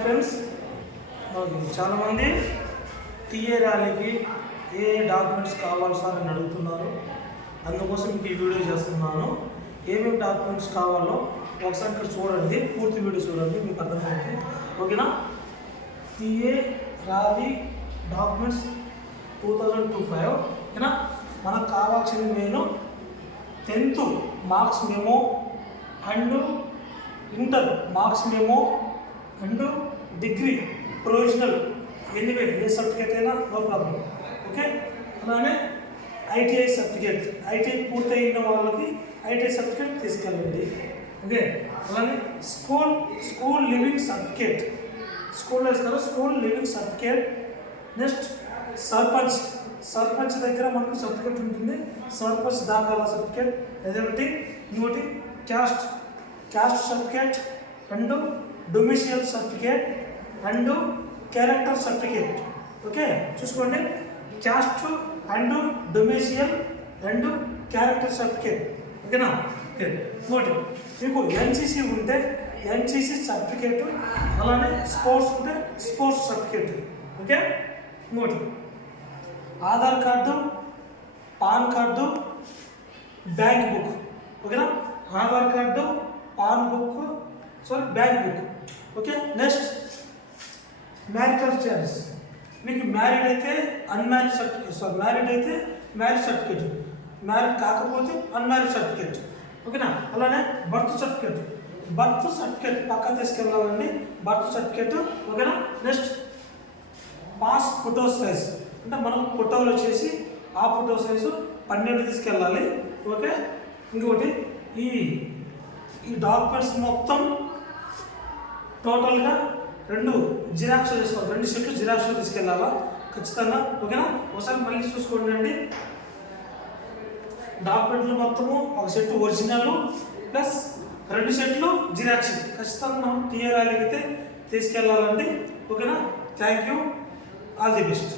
Friends, చాలామంది TA ర్యాలీకి ఏ documents కావాలి సార్ అని అడుగుతున్నారు. అందుకోసం మీకు ఈ వీడియో చేస్తున్నాను. ఏమేమి డాక్యుమెంట్స్ కావాలో ఒకసారి ఇక్కడ చూడండి, పూర్తి వీడియో చూడండి, మీకు అర్థమవుతుంది. ఓకేనా? TA rally documents 2025. ఓకేనా? మనకు కావాల్సిన main 10th marks memo and inter marks memo and degree provisional anyway ఏ సర్టిఫికేట్ అయినా నో ప్రాబ్లం. ఓకే, అలానే ఐటీఐ సర్టిఫికేట్, ఐటీఐ పూర్తయిన వాళ్ళకి ఐటీఐ సర్టిఫికేట్ తీసుకెళ్ళండి. ఓకే, అలానే స్కూల్ లివింగ్ సర్టిఫికేట్, స్కూల్లో ఇస్తారు school leaving certificate. Next sarpanch దగ్గర మనకు సర్టిఫికేట్ ఉంటుంది, సర్పంచ్ దాఖలా సర్టిఫికేట్. అదొకటి. ఇంకోటి caste certificate and domicile certificate and character certificate. Okay, చూసుకోండి, caste and domicile and character certificate. ఓకేనా? ఓకే, ఇంకోటి మీకు ఎన్సీసీ ఉంటే ఎన్సీసీ సర్టిఫికేట్, అలానే స్పోర్ట్స్ ఉంటే స్పోర్ట్స్ సర్టిఫికేట్. ఓకే, ఇంకోటి Aadhaar card, PAN card, bank book. ఓకేనా? Aadhaar card, PAN book, bank book. Okay, next marital status. మీకు మ్యారీడ్ అయితే అన్మ్యారీడ్ సర్టిఫికేట్, మ్యారీడ్ అయితే మ్యారీడ్ సర్టిఫికేట్, మ్యారీడ్ కాకపోతే అన్మ్యారీడ్ సర్టిఫికేట్. ఓకేనా? అలానే బర్త్ సర్టిఫికేట్ పక్కా తీసుకెళ్ళాలండి, బర్త్ సర్టిఫికేట్. ఓకేనా? నెక్స్ట్ పాస్ ఫోటో సైజ్, అంటే మనం ఫోటోలు వచ్చేసి ఆ ఫోటో సైజు 12 తీసుకెళ్ళాలి. ఓకే, ఇంకొకటి ఈ డాక్యుమెంట్స్ మొత్తం టోటల్గా 2 జిరాక్స్లు తీసుకోవాలి, 2 సెట్లు జిరాక్స్లు తీసుకెళ్ళాలా ఖచ్చితంగా. ఓకేనా? ఒకసారి మళ్ళీ చూసుకోండి అండి. డాక్యుమెంట్లు మొత్తము ఒక సెట్ ఒరిజినల్ ప్లస్ 2 సెట్లు జిరాక్స్ ఖచ్చితంగా మనం టీఏ ర్యాలీకి అయితే తీసుకెళ్ళాలండి. ఓకేనా? Thank you, all the best.